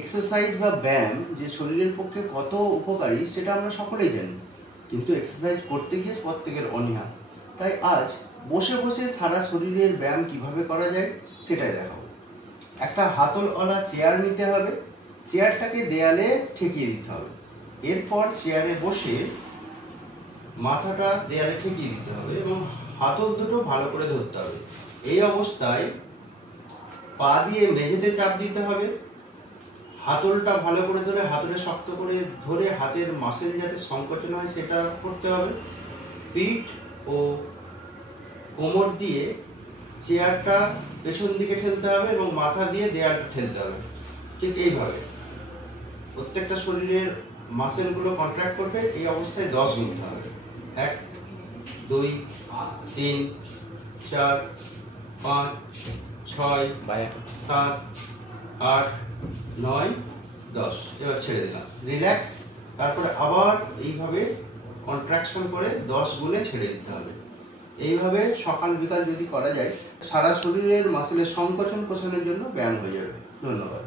Exercise বা ব্যায়াম যে শরীরের পক্ষে কত উপকারী সেটা আমরা সকলেই জানি, কিন্তু এক্সারসাইজ করতে গিয়ে প্রত্যেকের অনীহা। তাই আজ বসে বসে সারা শরীরের ব্যায়াম কিভাবে করা যায় সেটাই দেখাবো। একটা হাতলওয়ালা চেয়ার নিতে হবে, চেয়ারটাকে দেয়ালে ঠেকিয়ে দিতে হবে। এরপর চেয়ারে বসে মাথাটা দেয়ালে ঠেকিয়ে দিতে হবে এবং হাতল দুটো ভালো করে ধরতে হবে। এই অবস্থায় পা দিয়ে মেঝেতে চাপ দিতে হবে, হাতলটা ভালো করে ধরে হাতলে শক্ত করে ধরে হাতের মাসেল যাতে সংকোচন হয় সেটা করতে হবে। পিঠ ও কোমর দিয়ে চেয়ারটা পেছন দিকে ঠেলতে হবে এবং মাথা দিয়ে দেয়ালটা ঠেলতে হবে। ঠিক এইভাবে প্রত্যেকটা শরীরের মাসেলগুলো কন্ট্রাক্ট করবে। এই অবস্থায় 10 গুনতে হবে। 1 2 3 4 5 6 7 8 9 10। এবার ছেড়ে দিলাম, রিল্যাক্স। তারপরে আবার এইভাবে কন্ট্রাকশন করে 10 গুণে ছেড়ে দিতে হবে। এইভাবে সকাল বিকাল যদি করা যায় সারা শরীরের মাসেলের সংকোচন প্রসারণের জন্য ব্যায়াম হয়ে যাবে। ধন্যবাদ।